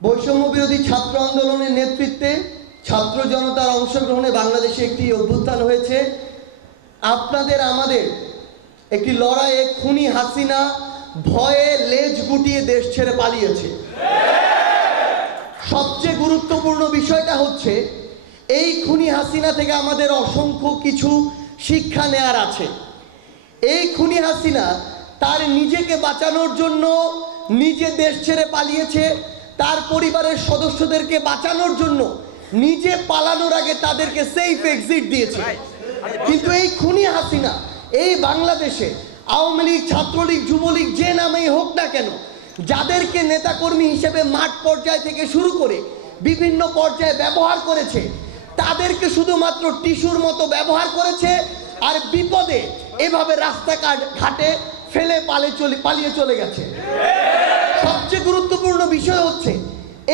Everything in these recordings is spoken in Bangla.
বৈষম্য বিরোধী ছাত্র আন্দোলনের নেতৃত্বে ছাত্র জনতার অংশগ্রহণে বাংলাদেশে একটি অভ্যুত্থান হয়েছে। আপনাদের আমাদের একটি লড়াইয়ে খুনি হাসিনা ভয়ে লেজ গুটিয়ে দেশ ছেড়ে পালিয়েছে। সবচেয়ে গুরুত্বপূর্ণ বিষয়টা হচ্ছে এই খুনি হাসিনা থেকে আমাদের অসংখ্য কিছু শিক্ষা নেয়ার আছে। এই খুনি হাসিনা তার নিজেকে বাঁচানোর জন্য নিজে দেশ ছেড়ে পালিয়েছে, তার পরিবারের সদস্যদেরকে বাঁচানোর জন্য নিজে পালানোর আগে তাদেরকে সেফ এক্সিট দিয়েছে। কিন্তু এই খুনি হাসিনা এই বাংলাদেশে আওয়ামী লীগ, ছাত্রলীগ, যুবলীগ যে নামেই হোক না কেন, যাদেরকে নেতাকর্মী হিসেবে মাঠ পর্যায় থেকে শুরু করে বিভিন্ন পর্যায়ে ব্যবহার করেছে, তাদেরকে শুধুমাত্র টিস্যুর মতো ব্যবহার করেছে আর বিপদে এভাবে রাস্তাঘাটে ফেলে পালিয়ে চলে গেছে। সবচেয়ে গুরুত্বপূর্ণ বিষয় হচ্ছে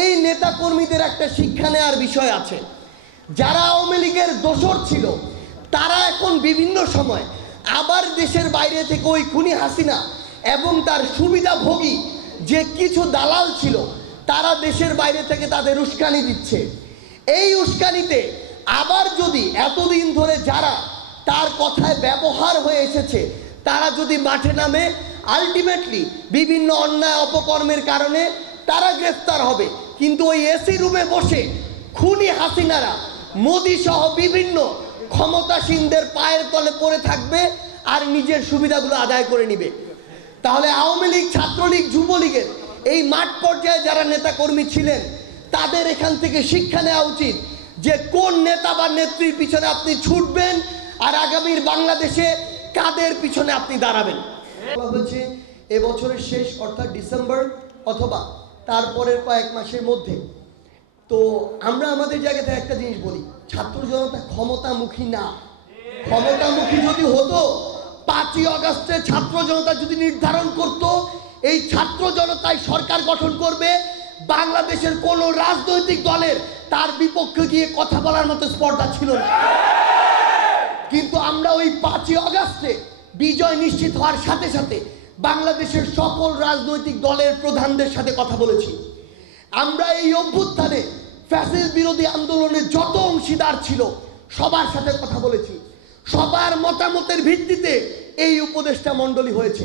এই নেতা কর্মীদের একটা শিক্ষা নেওয়ার বিষয় আছে। যারা আওয়ামী লীগের দোসর ছিল তারা এখন বিভিন্ন সময় আবার দেশের বাইরে থেকে ওই খুনি হাসিনা এবং তার সুবিধাভোগী যে কিছু দালাল ছিল তারা দেশের বাইরে থেকে তাদের উস্কানি দিচ্ছে। এই উস্কানিতে আবার যদি এতদিন ধরে যারা তার কথায় ব্যবহার হয়ে এসেছে তারা যদি মাঠে নামে, আলটিমেটলি বিভিন্ন অন্যায় অপকর্মের কারণে তারা গ্রেফতার হবে। কিন্তু ওই এসি রুমে বসে খুনি হাসিনারা মোদি সহ বিভিন্ন ক্ষমতাসীনদের পায়ের তলে পড়ে থাকবে আর নিজের সুবিধাগুলো আদায় করে নিবে। তাহলে আওয়ামী লীগ, ছাত্রলীগ, যুবলীগের এই মাঠ পর্যায়ে যারা নেতাকর্মী ছিলেন তাদের এখান থেকে শিক্ষা নেওয়া উচিত যে কোন নেতা বা নেত্রীর পিছনে আপনি ছুটবেন আর আগামীর বাংলাদেশে কাদের পিছনে আপনি দাঁড়াবেন। হচ্ছে এবছরের শেষ অর্থাৎ ডিসেম্বর অথবা তারপরের কয়েক মাসের মধ্যে। তো আমরা আমাদের জায়গা থেকে একটা জিনিস বলি, ছাত্র জনতা ক্ষমতামুখী না। ক্ষমতামুখী যদি হতো 5ই আগস্টে ছাত্র জনতা যদি নির্ধারণ করত এই ছাত্র জনতাই সরকার গঠন করবে, বাংলাদেশের কোন রাজনৈতিক দলের তার বিপক্ষে গিয়ে কথা বলার মতো স্পর্ধা ছিল না। কিন্তু আমরা ওই 5ই আগস্টে বিজয় নিশ্চিত হওয়ার সাথে সাথে বাংলাদেশের সকল রাজনৈতিক দলের প্রধানদের সাথে কথা বলেছি। আমরা এই অভ্যুত্থানে ফ্যাসিস্ট বিরোধী আন্দোলনের যত অংশীদার ছিল সবার সাথে কথা বলেছি। সবার মতামতের ভিত্তিতে এই উপদেষ্টা মণ্ডলী হয়েছে।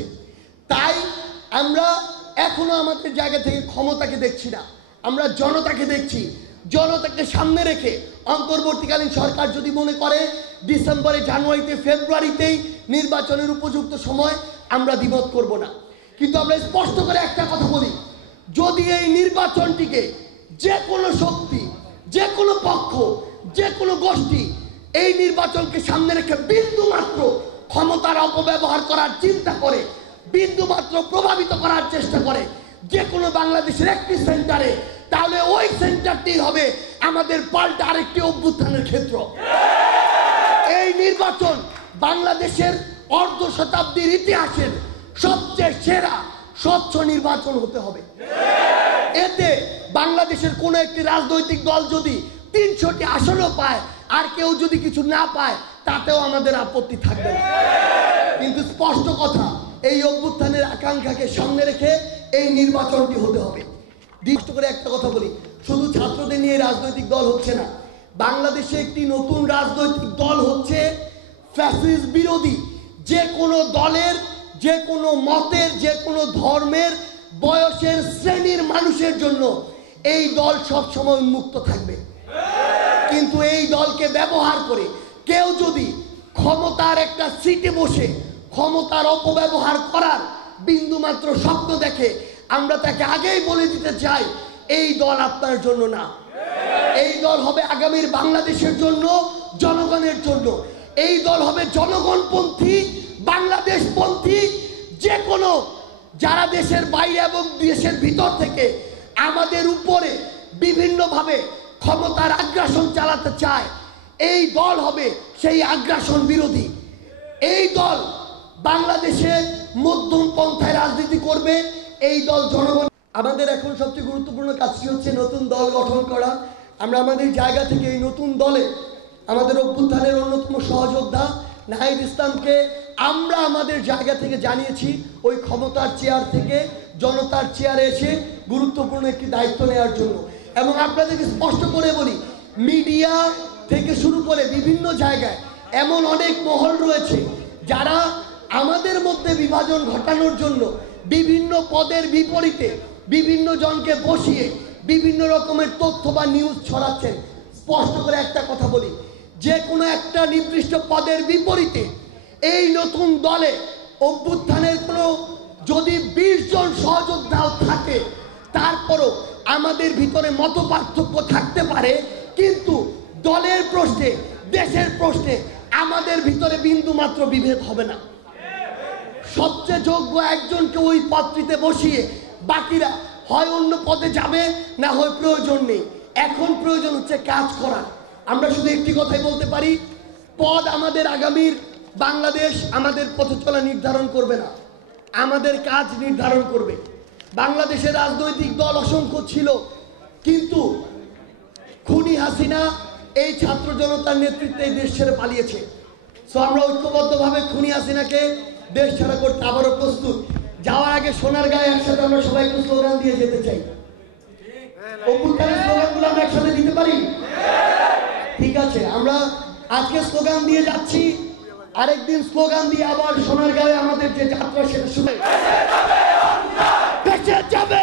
তাই আমরা এখনো আমাদের জায়গা থেকে ক্ষমতাকে দেখছি না, আমরা জনতাকে দেখছি। জনতাকে সামনে রেখে অন্তর্বর্তীকালীন সরকার যদি মনে করে ডিসেম্বরে, জানুয়ারিতে, ফেব্রুয়ারিতেই নির্বাচনের উপযুক্ত সময়, আমরা দ্বিমত করব না। কিন্তু আমরা স্পষ্ট করে একটা কথা বলি, যদি এই নির্বাচনটিকে যে কোনো শক্তি, যে কোনো পক্ষ, যে কোনো গোষ্ঠী এই নির্বাচনকে সামনে রেখে বিন্দুমাত্র ক্ষমতার অপব্যবহার করার চিন্তা করে, বিন্দুমাত্র প্রভাবিত করার চেষ্টা করে যে কোনো বাংলাদেশের একটি সেন্টারে, তাহলে ওই সেন্টারটি হবে আমাদের পাল্টা আরেকটি অভ্যুত্থানের ক্ষেত্র। এই নির্বাচন বাংলাদেশের অর্ধ শতাব্দীর ইতিহাসের সবচেয়ে সেরা স্বচ্ছ নির্বাচন হতে হবে। এতে বাংলাদেশের কোন একটি রাজনৈতিক দল যদি 300টি আসনও পায় আর কেউ যদি কিছু না পায় তাতেও আমাদের আপত্তি থাকবে না। কিন্তু স্পষ্ট কথা, এই অভ্যুত্থানের আকাঙ্ক্ষাকে সামনে রেখে এই নির্বাচনটি হতে হবে। দৃষ্ট করে একটা কথা বলি, শুধু ছাত্রদের নিয়ে রাজনৈতিক দল হচ্ছে না, বাংলাদেশে একটি নতুন রাজনৈতিক দল হচ্ছে ফ্যাসিস্ট বিরোধী। যে কোনো দলের, যে কোনো মতের, যে কোনো ধর্মের, বয়সের, শ্রেণীর মানুষের জন্য এই দল সবসময় উন্মুক্ত থাকবে। কিন্তু এই দলকে ব্যবহার করে কেউ যদি ক্ষমতার একটা সিটে বসে ক্ষমতার অপব্যবহার করার বিন্দুমাত্র স্বপ্ন দেখে, আমরা তাকে আগেই বলে দিতে চাই এই দল আপনার জন্য না। এই দল হবে আগামীর বাংলাদেশের জন্য, জনগণের জন্য। এই দল হবে জনগণপন্থী, বাংলাদেশপন্থী। যে কোনো যারা দেশের বাইরে এবং দেশের ভিতর থেকে আমাদের উপরে বিভিন্নভাবে ক্ষমতার আগ্রাসন চালাতে চায়, এই দল হবে সেই আগ্রাসন বিরোধী। এই দল বাংলাদেশে মধ্যম পন্থায় রাজনীতি করবে। এই দল জনগণ। আমাদের এখন সবচেয়ে গুরুত্বপূর্ণ কাজটি হচ্ছে নতুন দল গঠন করা। আমরা আমাদের জায়গা থেকে এই নতুন দলে আমাদের অভ্যুত্থানের অন্যতম সহযোদ্ধা নাহিদ ইসলামকে আমরা আমাদের জায়গা থেকে জানিয়েছি ওই ক্ষমতার চেয়ার থেকে জনতার চেয়ারে এসে গুরুত্বপূর্ণ একটি দায়িত্ব নেওয়ার জন্য। এবং আপনাদেরকে স্পষ্ট করে বলি, মিডিয়া থেকে শুরু করে বিভিন্ন জায়গায় এমন অনেক মহল রয়েছে যারা আমাদের মধ্যে বিভাজন ঘটানোর জন্য বিভিন্ন পদের বিপরীতে বিভিন্ন জনকে বসিয়ে বিভিন্ন রকমের তথ্য বা নিউজ ছড়াচ্ছেন। স্পষ্ট করে একটা কথা বলি, যে কোনো একটা নির্দিষ্ট পদের বিপরীতে এই নতুন দলে অভ্যুত্থানের কোনো যদি 20 জন সহযোদ্ধাও থাকে, তারপরও আমাদের ভিতরে মত পার্থক্য থাকতে পারে, কিন্তু দলের প্রশ্নে দেশের প্রশ্নে আমাদের ভিতরে বিন্দু মাত্র বিভেদ হবে না। সবচেয়ে যোগ্য একজনকে ওই পদটিতে বসিয়ে বাকিরা হয় অন্য পদে যাবে, না হয় প্রয়োজন নেই। এখন প্রয়োজন হচ্ছে কাজ করা। আমরা শুধু একটি কথাই বলতে পারি, পদ আমাদের আগামীর বাংলাদেশ আমাদের পথ চলা নির্ধারণ করবে না, আমাদের কাজ নির্ধারণ করবে। বাংলাদেশের রাজনৈতিক দল অসংখ্য ছিল, কিন্তু খুনি হাসিনা এই ছাত্র জনতার নেতৃত্বে এই দেশ ছেড়ে পালিয়েছে। সো আমরা ঐক্যবদ্ধভাবে খুনি হাসিনাকে দেশ ছাড়া করতে আবারও প্রস্তুত। যাওয়ার আগে সোনারগাঁয়ে একসাথে আমরা সবাই একটু স্লোগান দিয়ে যেতে চাই। অভ্যুত্থানের স্লোগানগুলো আমরা একসাথে দিতে পারি? ঠিক আছে, আমরা আজকে স্লোগান দিয়ে যাচ্ছি, আরেকদিন স্লোগান দিয়ে আবার সোনারগাঁয়ে আমাদের যে যাত্রা সেটা শুনে দেশে যাবে